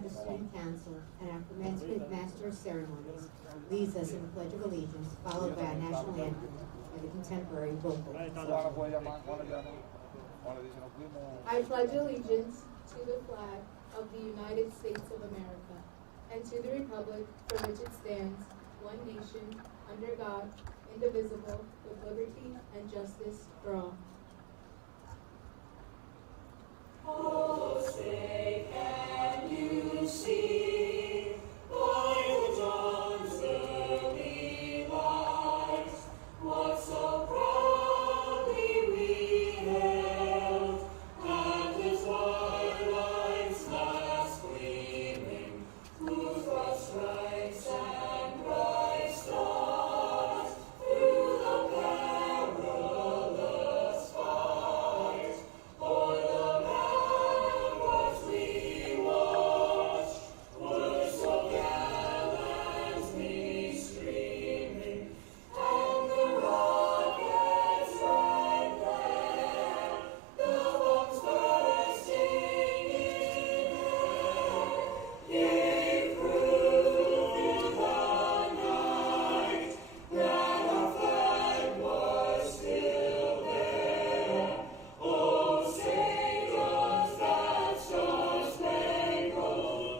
of the Student Council and our commencement Master of Ceremonies leads us in the Pledge of Allegiance, followed by our national anthem and the contemporary vocal. I pledge allegiance to the flag of the United States of America and to the republic for which it stands, one nation, under God, indivisible, with liberty and justice for all. Oh, say, can you see by the dawn's early light what so proudly we hailed at the twilight's last gleaming, whose broad stripes and bright stars through the perilous fight o'er the ramparts we watched were so gallantly streaming, and the rockets' red glare, the bombs bursting in air, gave proof through the night that our flag was still there. Oh, say does that star-spangled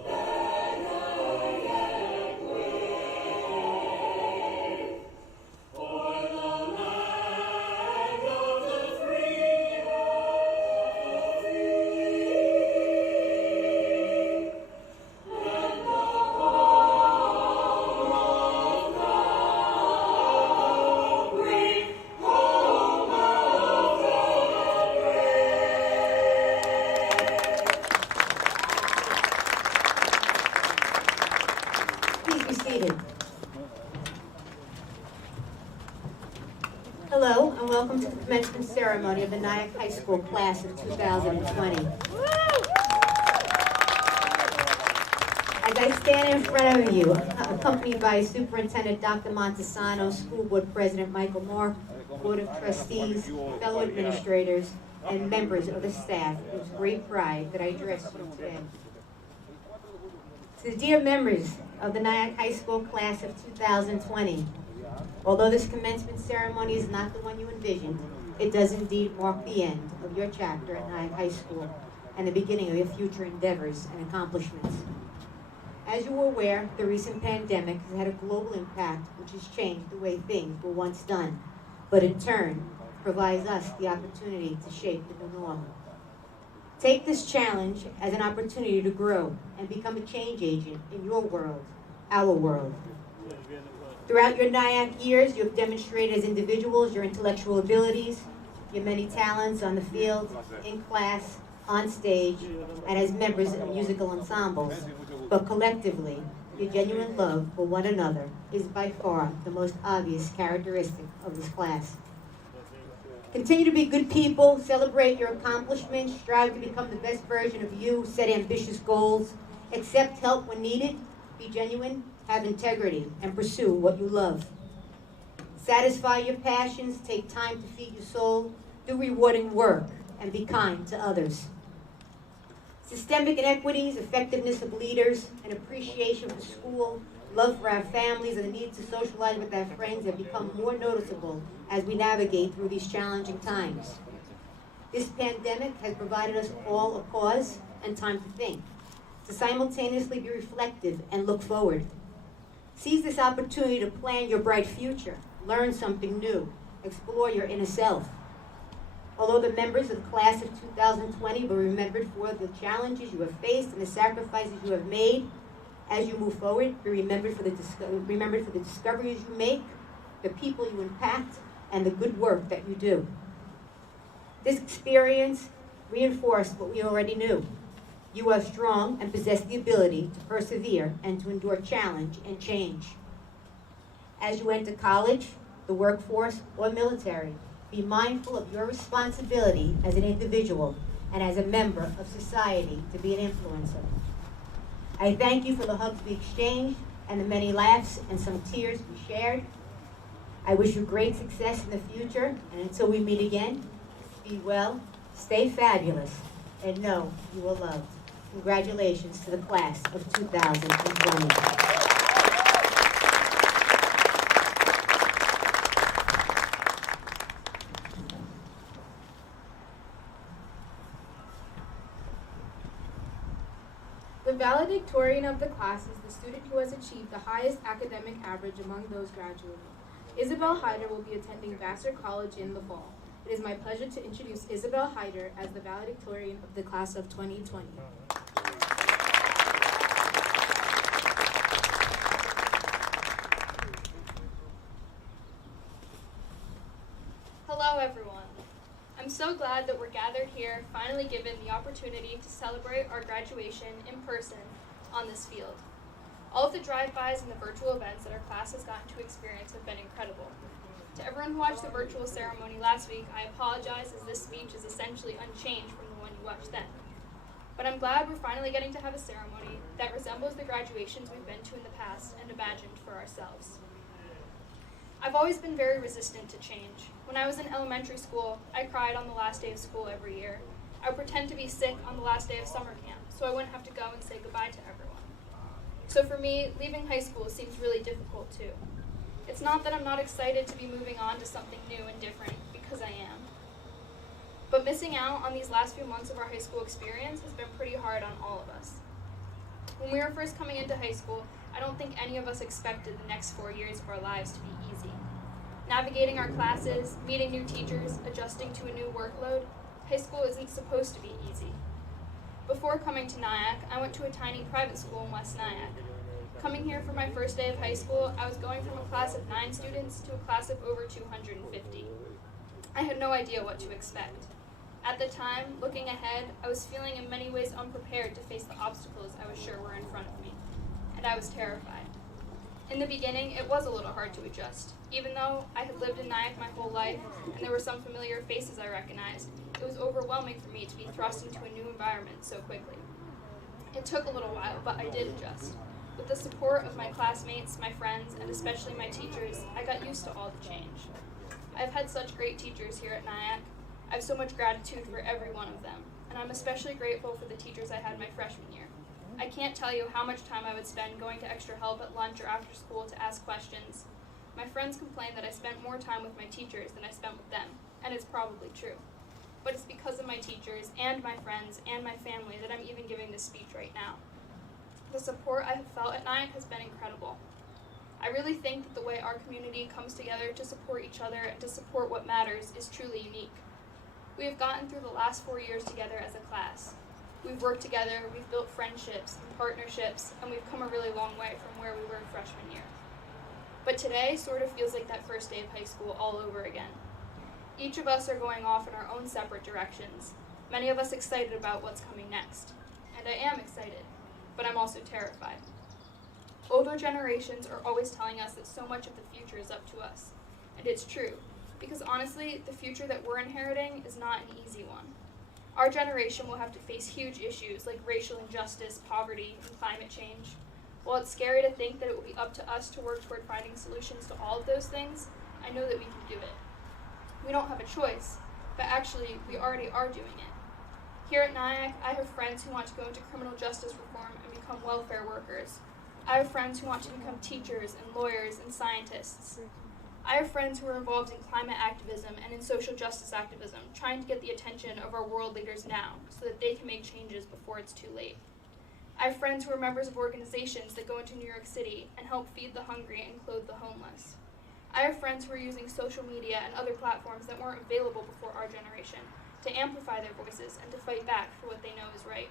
banner yet wave o'er the land of the free, and the home of the brave, home of the Please be seated. Hello, and welcome to the commencement ceremony of the Nyack High School class of 2020. As I stand in front of you, accompanied by Superintendent Dr. Montesano, School Board President Michael Moore, Board of Trustees, fellow administrators, and members of the staff, it is with great pride that I address you today. To the dear members of the Nyack High School class of 2020, although this commencement ceremony is not the one you envisioned, it does indeed mark the end of your chapter at Nyack High School and the beginning of your future endeavors and accomplishments. As you are aware, the recent pandemic has had a global impact which has changed the way things were once done, but in turn provides us the opportunity to shape the new normal. Take this challenge as an opportunity to grow and become a change agent in your world, our world. Throughout your Nyack years, you have demonstrated as individuals your intellectual abilities, your many talents on the field, in class, on stage, and as members of musical ensembles. But collectively, your genuine love for one another is by far the most obvious characteristic of this class. Continue to be good people, celebrate your accomplishments, strive to become the best version of you, set ambitious goals, accept help when needed, be genuine, have integrity, and pursue what you love. Satisfy your passions, take time to feed your soul, do rewarding work, and be kind to others. Systemic inequities, effectiveness of leaders, and appreciation for school, love for our families, and the need to socialize with our friends have become more noticeable as we navigate through these challenging times. This pandemic has provided us all a pause and time to think, to simultaneously be reflective and look forward. Seize this opportunity to plan your bright future, learn something new, explore your inner self. Although the members of the class of 2020 were remembered for the challenges you have faced and the sacrifices you have made, as you move forward, be remembered for the discoveries you make, the people you impact, and the good work that you do. This experience reinforced what we already knew. You are strong and possess the ability to persevere and to endure challenge and change. As you enter college, the workforce, or military, be mindful of your responsibility as an individual and as a member of society to be an influencer. I thank you for the hugs we exchanged and the many laughs and some tears we shared. I wish you great success in the future, and until we meet again, be well, stay fabulous, and know you are loved. Congratulations to the class of 2020. The valedictorian of the class is the student who has achieved the highest academic average among those graduating. Isabel Hyder will be attending Vassar College in the fall. It is my pleasure to introduce Isabel Hyder as the valedictorian of the class of 2020. Hello, everyone. I'm so glad that we're gathered here, finally given the opportunity to celebrate our graduation in person on this field. All of the drive-bys and the virtual events that our class has gotten to experience have been incredible. To everyone who watched the virtual ceremony last week, I apologize as this speech is essentially unchanged from the one you watched then. But I'm glad we're finally getting to have a ceremony that resembles the graduations we've been to in the past and imagined for ourselves. I've always been very resistant to change. When I was in elementary school, I cried on the last day of school every year. I would pretend to be sick on the last day of summer camp, so I wouldn't have to go and say goodbye to everyone. So for me, leaving high school seems really difficult too. It's not that I'm not excited to be moving on to something new and different, because I am. But missing out on these last few months of our high school experience has been pretty hard on all of us. When we were first coming into high school, I don't think any of us expected the next 4 years of our lives to be easy. Navigating our classes, meeting new teachers, adjusting to a new workload, high school isn't supposed to be easy. Before coming to Nyack, I went to a tiny private school in West Nyack. Coming here for my first day of high school, I was going from a class of 9 students to a class of over 250. I had no idea what to expect. At the time, looking ahead, I was feeling in many ways unprepared to face the obstacles I was sure were in front of me, and I was terrified. In the beginning, it was a little hard to adjust. Even though I had lived in Nyack my whole life, and there were some familiar faces I recognized, it was overwhelming for me to be thrust into a new environment so quickly. It took a little while, but I did adjust. With the support of my classmates, my friends, and especially my teachers, I got used to all the change. I've had such great teachers here at Nyack. I have so much gratitude for every one of them, and I'm especially grateful for the teachers I had my freshman year. I can't tell you how much time I would spend going to extra help at lunch or after school to ask questions. My friends complain that I spent more time with my teachers than I spent with them, and it's probably true. But it's because of my teachers and my friends and my family that I'm even giving this speech right now. The support I have felt at Nyack has been incredible. I really think that the way our community comes together to support each other and to support what matters is truly unique. We have gotten through the last 4 years together as a class. We've worked together, we've built friendships and partnerships, and we've come a really long way from where we were freshman year. But today sort of feels like that first day of high school all over again. Each of us are going off in our own separate directions, many of us excited about what's coming next. And I am excited, but I'm also terrified. Older generations are always telling us that so much of the future is up to us. And it's true, because honestly, the future that we're inheriting is not an easy one. Our generation will have to face huge issues like racial injustice, poverty, and climate change. While it's scary to think that it will be up to us to work toward finding solutions to all of those things, I know that we can do it. We don't have a choice, but actually, we already are doing it. Here at Nyack, I have friends who want to go into criminal justice reform and become welfare workers. I have friends who want to become teachers and lawyers and scientists. I have friends who are involved in climate activism and in social justice activism, trying to get the attention of our world leaders now so that they can make changes before it's too late. I have friends who are members of organizations that go into New York City and help feed the hungry and clothe the homeless. I have friends who are using social media and other platforms that weren't available before our generation to amplify their voices and to fight back for what they know is right.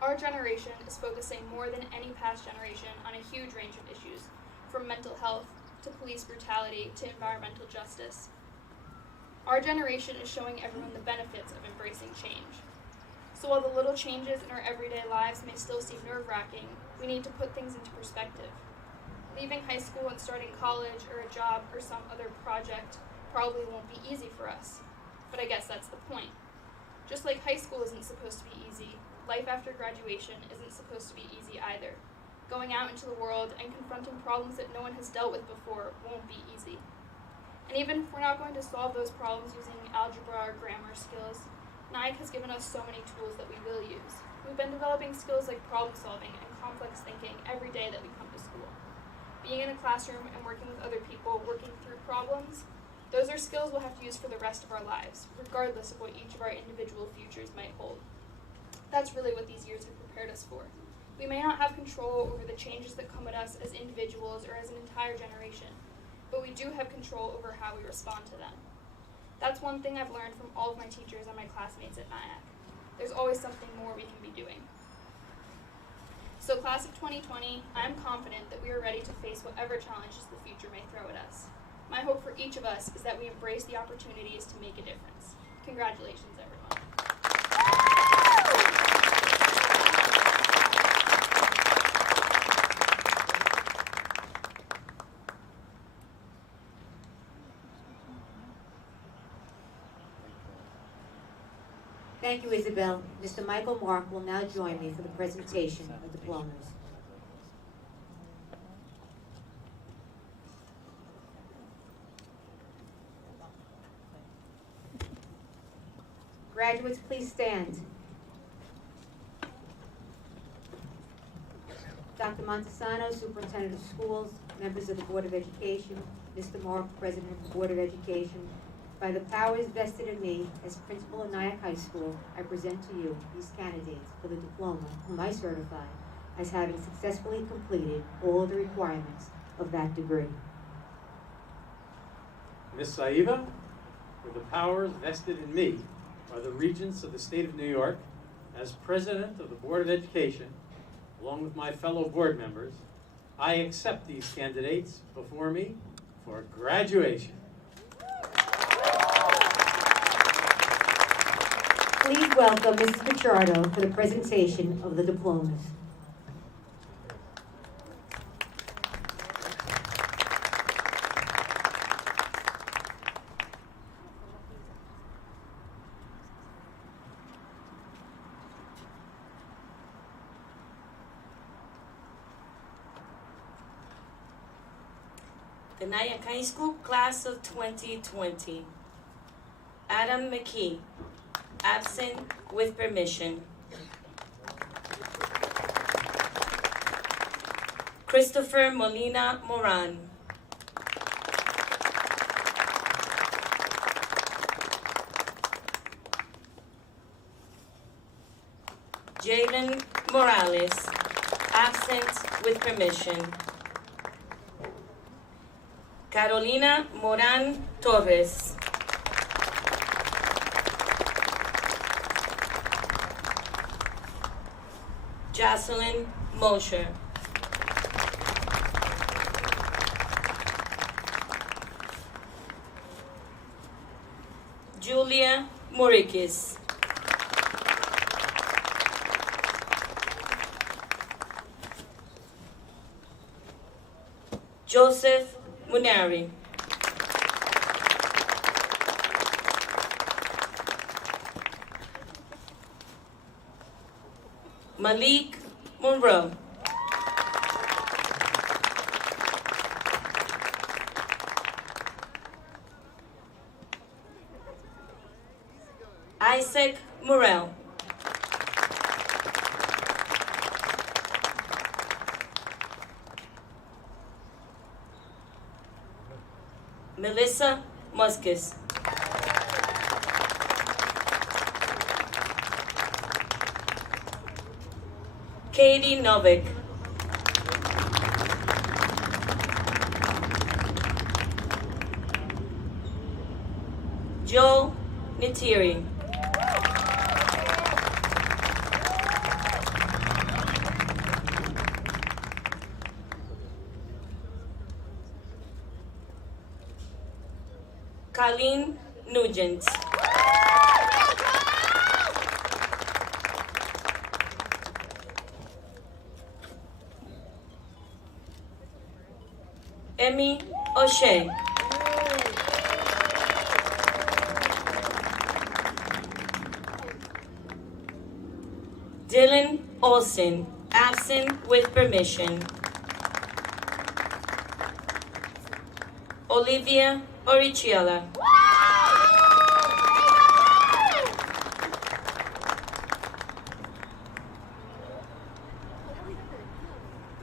Our generation is focusing more than any past generation on a huge range of issues, from mental health to police brutality to environmental justice. Our generation is showing everyone the benefits of embracing change. So while the little changes in our everyday lives may still seem nerve-wracking, we need to put things into perspective. Leaving high school and starting college or a job or some other project probably won't be easy for us, but I guess that's the point. Just like high school isn't supposed to be easy, life after graduation isn't supposed to be easy either. Going out into the world and confronting problems that no one has dealt with before won't be easy. And even if we're not going to solve those problems using algebra or grammar skills, Nyack has given us so many tools that we will use. We've been developing skills like problem solving and complex thinking every day that we come to school. Being in a classroom and working with other people, working through problems, those are skills we'll have to use for the rest of our lives, regardless of what each of our individual futures might hold. That's really what these years have prepared us for. We may not have control over the changes that come at us as individuals or as an entire generation, but we do have control over how we respond to them. That's one thing I've learned from all of my teachers and my classmates at Nyack. There's always something more we can be doing. So class of 2020, I'm confident that we are ready to face whatever challenges the future may throw at us. My hope for each of us is that we embrace the opportunities to make a difference. Congratulations, everyone. Thank you, Isabel. Mr. Michael Mark will now join me for the presentation of diplomas. Graduates, please stand. Dr. Montesano, Superintendent of Schools, members of the Board of Education, Mr. Mark, President of the Board of Education, by the powers vested in me as principal of Nyack High School, I present to you these candidates for the diploma whom I certify as having successfully completed all of the requirements of that degree. Ms. Saiva, with the powers vested in me by the Regents of the State of New York, as President of the Board of Education, along with my fellow board members, I accept these candidates before me for graduation. Please welcome Mrs. Pichardo for the presentation of the diplomas. The Nyack High School Class of 2020. Adam McKee, absent with permission. Christopher Molina Moran. Jalen Morales, absent with permission. Carolina Moran Torres. Jocelyn Mosher. Julia Morikis. Joseph Munari. Malik Monroe. Isaac Morel. Melissa Muskis. Katie Novik. Joe Nitiri. Colleen Nugent. Emmy O'Shea. Dylan Olson, absent with permission. Olivia Oriciella.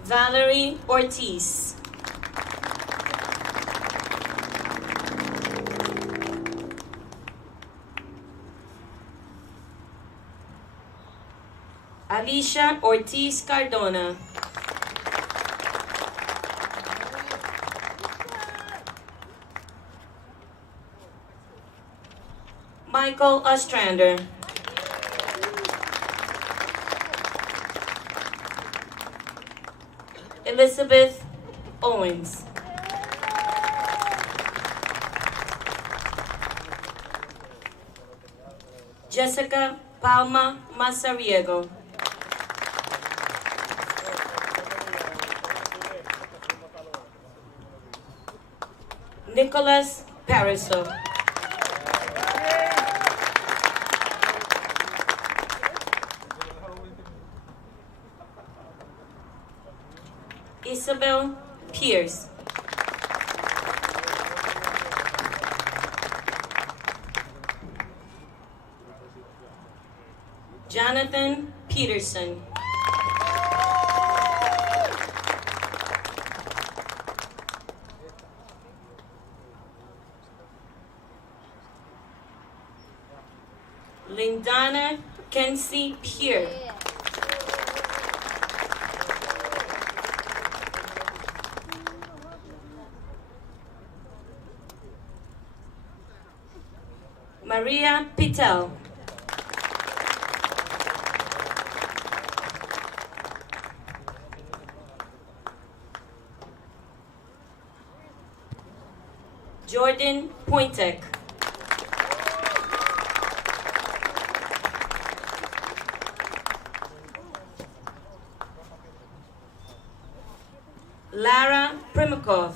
Valerie Ortiz. Alicia Ortiz Cardona. Michael Ostrander. Elizabeth Owens. Jessica Palma Mazariego. Nicholas Pariso. Isabel Pierce. Jonathan Peterson. Lindana Kenzie Pierre. Maria Pitel. Jordan Pointek. Lara Primakov.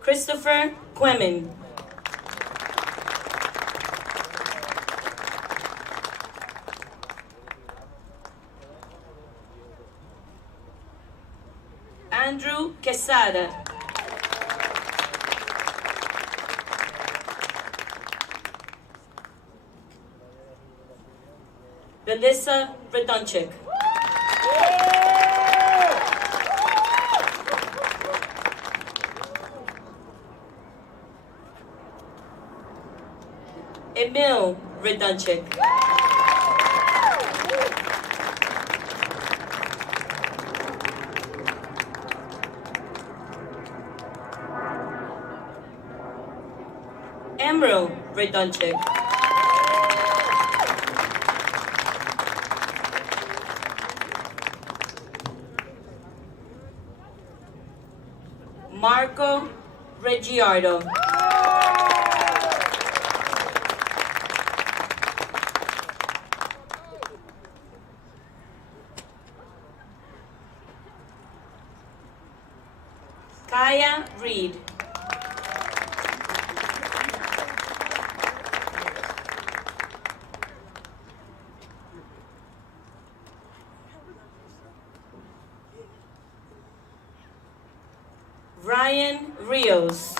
Christopher Quemin. Andrew Quesada. Belissa Radonchik. Emil Radonchik. Emerald Radonchik. Marco Reggiardo. Kaya Reed. Ryan Rios.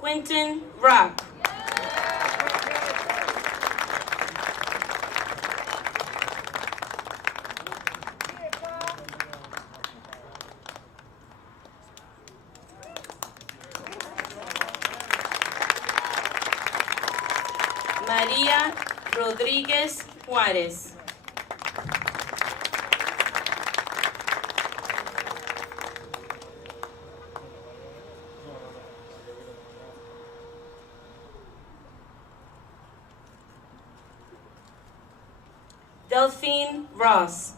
Quentin Rock. María Rodríguez Juárez. Delphine Ross.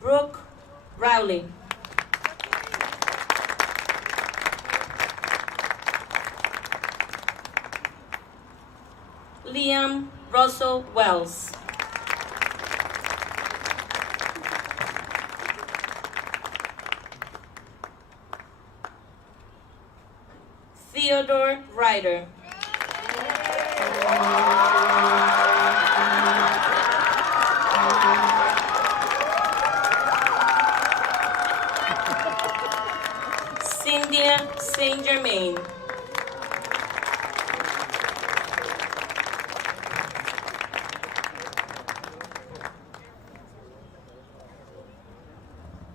Brooke Rowley. Liam Russell Wells. Salvador Ryder. Cynthia Saint Germain.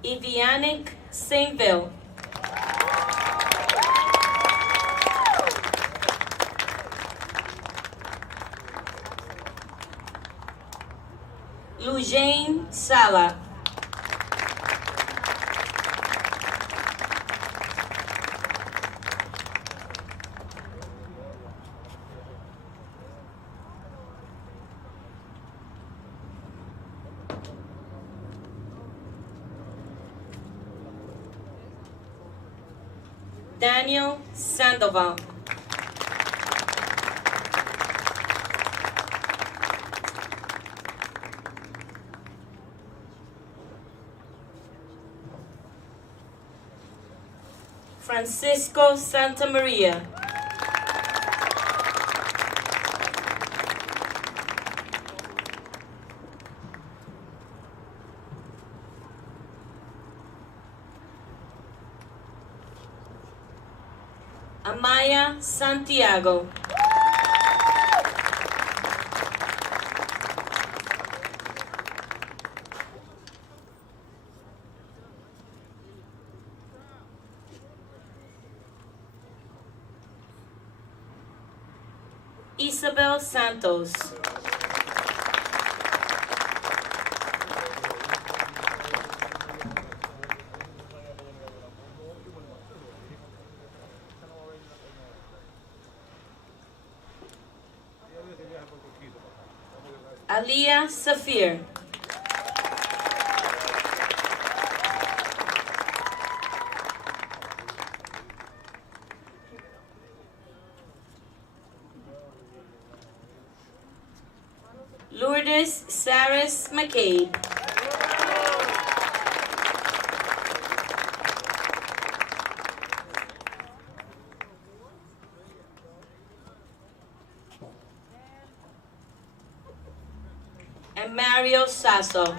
Ivianic Saintville. Lujane Sala. Daniel Sandoval. Francisco Santamaria. Amaya Santiago. Isabel Santos. Aliyah Safir. Lourdes Saris McCabe. And Mario Sasso.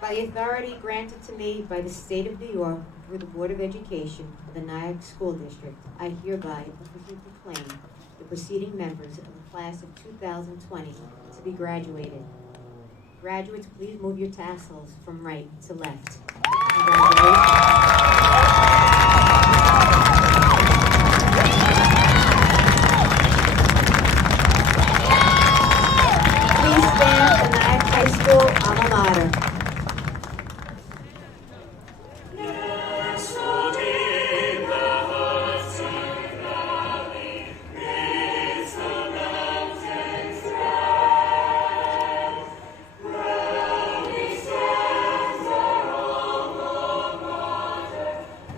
By authority granted to me by the State of New York through the Board of Education of the Nyack School District, I hereby officially proclaim the preceding members of the class of 2020 to be graduated. Graduates, please move your tassels from right to left. Congratulations. Please stand for Nyack High School alma mater. Nestled in the Hudson Valley, midst the mountains rise, proudly stands our alma mater,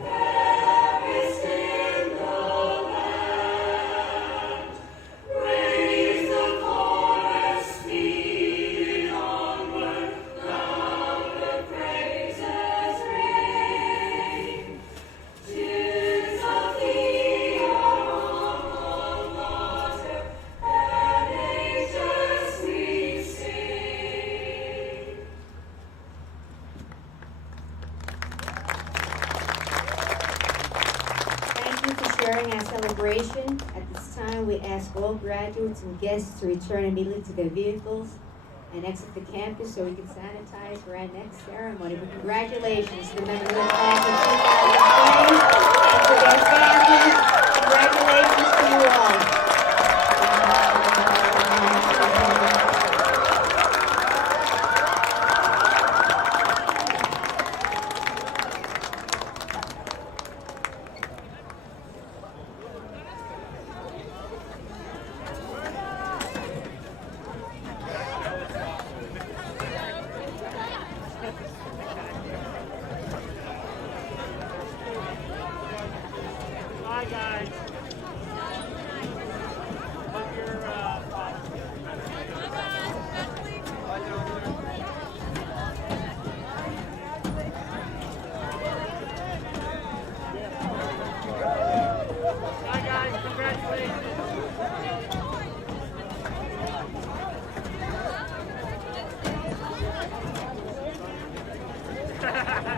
fairest in the land. Raise the chorus, speeding onward, louder praises ring. 'Tis of thee, our alma mater, and ages we sing. Thank you for sharing our celebration. At this time, we ask all graduates and guests to return immediately to their vehicles and exit the campus so we can sanitize for our next ceremony. But congratulations to the members of the class of 2020 and to their families. Congratulations to you all. Nyack.